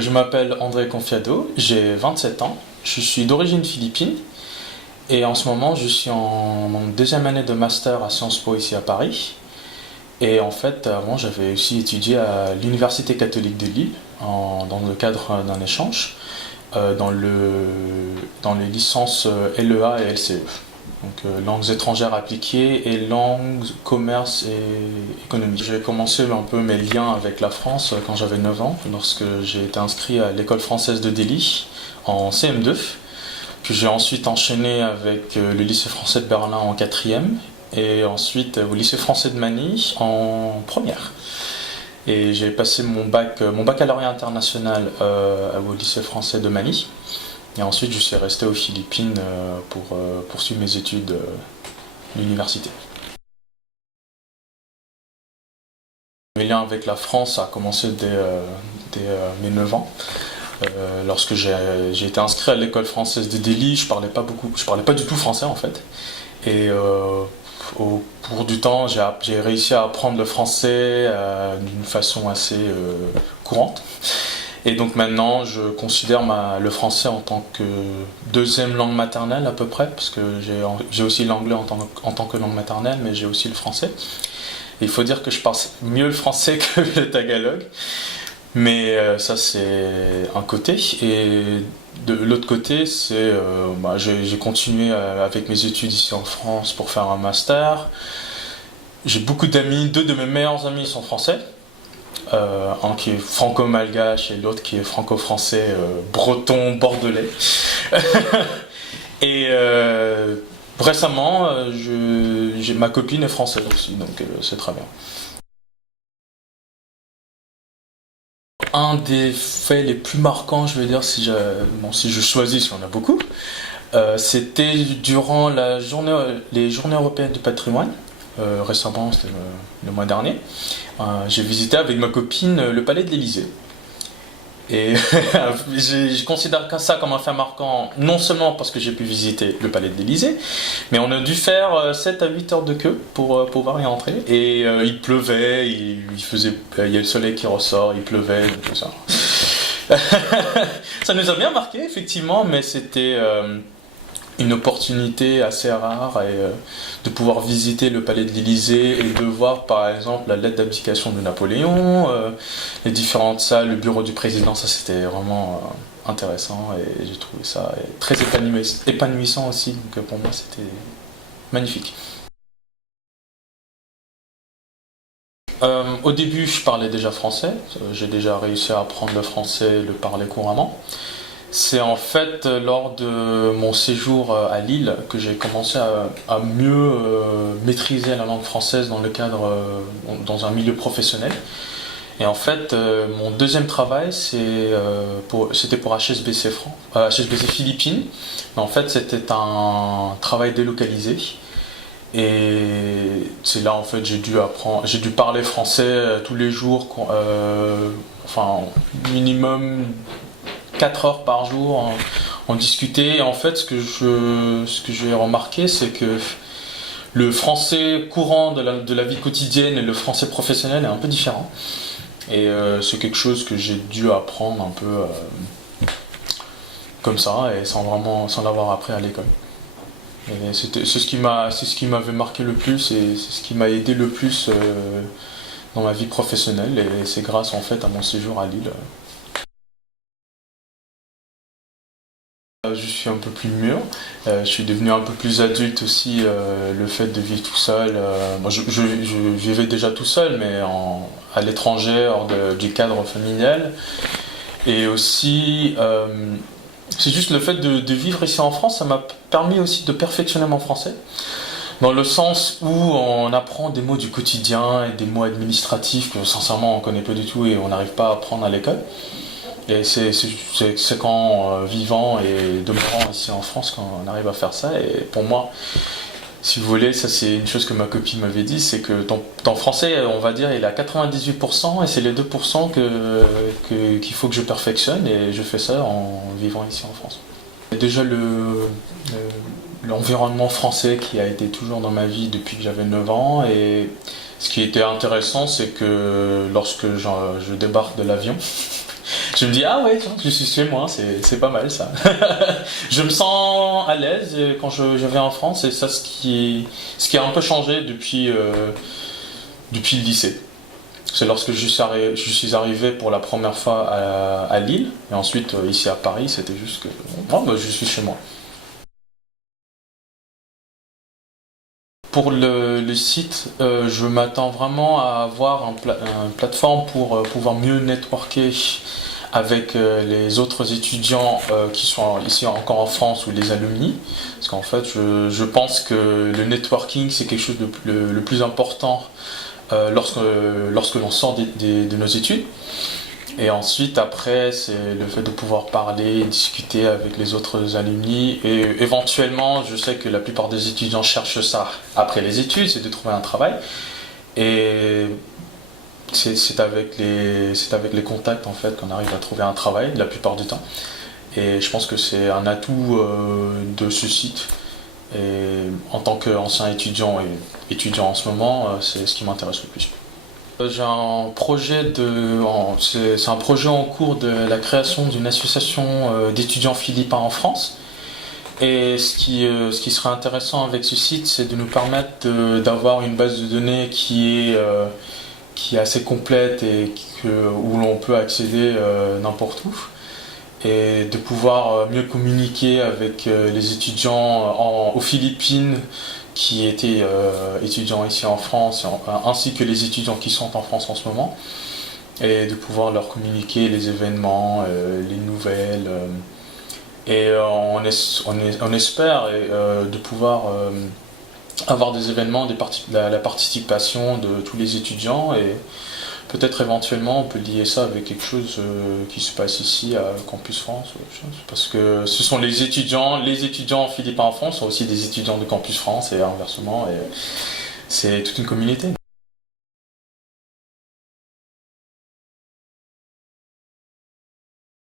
Je m'appelle André Confiado, j'ai 27 ans, je suis d'origine philippine et en ce moment je suis en deuxième année de master à Sciences Po ici à Paris. Et en fait, avant j'avais aussi étudié à l'Université catholique de Lille dans le cadre d'un échange dans les licences LEA et LCE. Donc langues étrangères appliquées et langues, commerce et économie. J'ai commencé un peu mes liens avec la France quand j'avais 9 ans, lorsque j'ai été inscrit à l'école française de Delhi en CM2. Puis j'ai ensuite enchaîné avec le lycée français de Berlin en quatrième et ensuite au lycée français de Manille en première. Et j'ai passé mon baccalauréat international au lycée français de Manille. Et ensuite, je suis resté aux Philippines pour poursuivre mes études à l'université. Mes liens avec la France a commencé dès mes 9 ans. Lorsque j'ai été inscrit à l'école française de Delhi, je parlais pas du tout français en fait. Et au cours du temps, j'ai réussi à apprendre le français d'une façon assez courante. Et donc maintenant, je considère le français en tant que deuxième langue maternelle à peu près, parce que j'ai aussi l'anglais en tant que langue maternelle, mais j'ai aussi le français. Et il faut dire que je parle mieux le français que le tagalog, mais ça c'est un côté. Et de l'autre côté, j'ai continué avec mes études ici en France pour faire un master. J'ai beaucoup d'amis, deux de mes meilleurs amis sont français. Un qui est franco-malgache et l'autre qui est franco-français, breton, bordelais. Et récemment, ma copine est française aussi, donc c'est très bien. Un des faits les plus marquants, je veux dire, si je choisis, si on a beaucoup, c'était durant les journées européennes du patrimoine. Récemment, c'était le mois dernier. J'ai visité avec ma copine le palais de l'Élysée. Et je considère ça comme un fait marquant, non seulement parce que j'ai pu visiter le palais de l'Élysée, mais on a dû faire 7 à 8 heures de queue pour pouvoir y entrer. Et il pleuvait, il y a le soleil qui ressort, il pleuvait, tout ça. Ça nous a bien marqué, effectivement, mais c'était une opportunité assez rare de pouvoir visiter le palais de l'Élysée et de voir par exemple la lettre d'abdication de Napoléon, les différentes salles, le bureau du président. Ça c'était vraiment intéressant et j'ai trouvé ça très épanouissant aussi, donc pour moi c'était magnifique. Au début je parlais déjà français, j'ai déjà réussi à apprendre le français et le parler couramment. C'est en fait lors de mon séjour à Lille que j'ai commencé à mieux maîtriser la langue française dans un milieu professionnel. Et en fait, mon deuxième travail, c'était pour HSBC Philippines. Mais en fait, c'était un travail délocalisé. Et c'est là en fait j'ai dû parler français tous les jours, enfin minimum 4 heures par jour en discuter. Et en fait, ce que j'ai remarqué, c'est que le français courant de la vie quotidienne et le français professionnel est un peu différent. Et c'est quelque chose que j'ai dû apprendre un peu comme ça et sans l'avoir appris à l'école. Et c'est ce qui m'avait marqué le plus et c'est ce qui m'a aidé le plus dans ma vie professionnelle. Et c'est grâce en fait à mon séjour à Lille. Je suis un peu plus mûr, je suis devenu un peu plus adulte aussi, le fait de vivre tout seul. Moi, je vivais déjà tout seul, mais à l'étranger, hors du cadre familial. Et aussi, c'est juste le fait de vivre ici en France, ça m'a permis aussi de perfectionner mon français. Dans le sens où on apprend des mots du quotidien et des mots administratifs que sincèrement on connaît pas du tout et on n'arrive pas à apprendre à l'école. Et c'est qu'en vivant et demeurant ici en France qu'on arrive à faire ça. Et pour moi, si vous voulez, ça c'est une chose que ma copine m'avait dit, c'est que ton français, on va dire, il est à 98% et c'est les 2% qu'il faut que je perfectionne et je fais ça en vivant ici en France. Et déjà l'environnement français qui a été toujours dans ma vie depuis que j'avais 9 ans et ce qui était intéressant, c'est que lorsque je débarque de l'avion, Je me dis, ah ouais, tiens, je suis chez moi, c'est pas mal ça. Je me sens à l'aise quand je vais en France, et ça, ce qui a un peu changé depuis le lycée. C'est lorsque je suis arrivé pour la première fois à Lille, et ensuite ici à Paris, c'était juste que oh, bah, je suis chez moi. Pour le site, je m'attends vraiment à avoir une plateforme pour pouvoir mieux networker avec les autres étudiants qui sont ici encore en France ou les alumni. Parce qu'en fait, je pense que le networking, c'est quelque chose de le plus important lorsque l'on sort de nos études. Et ensuite, après, c'est le fait de pouvoir parler, discuter avec les autres alumni. Et éventuellement, je sais que la plupart des étudiants cherchent ça après les études, c'est de trouver un travail. Et c'est avec les contacts en fait qu'on arrive à trouver un travail la plupart du temps. Et je pense que c'est un atout de ce site. Et en tant qu'ancien étudiant et étudiant en ce moment, c'est ce qui m'intéresse le plus. J'ai un projet c'est un projet en cours de la création d'une association d'étudiants philippins en France. Et ce qui serait intéressant avec ce site, c'est de nous permettre d'avoir une base de données qui est assez complète et où l'on peut accéder n'importe où. Et de pouvoir mieux communiquer avec les étudiants aux Philippines qui étaient étudiants ici en France, ainsi que les étudiants qui sont en France en ce moment, et de pouvoir leur communiquer les événements, les nouvelles, et on espère de pouvoir avoir des événements, la participation de tous les étudiants, et peut-être éventuellement on peut lier ça avec quelque chose qui se passe ici à Campus France, parce que ce sont les étudiants philippins en France sont aussi des étudiants de Campus France et inversement, et c'est toute une communauté.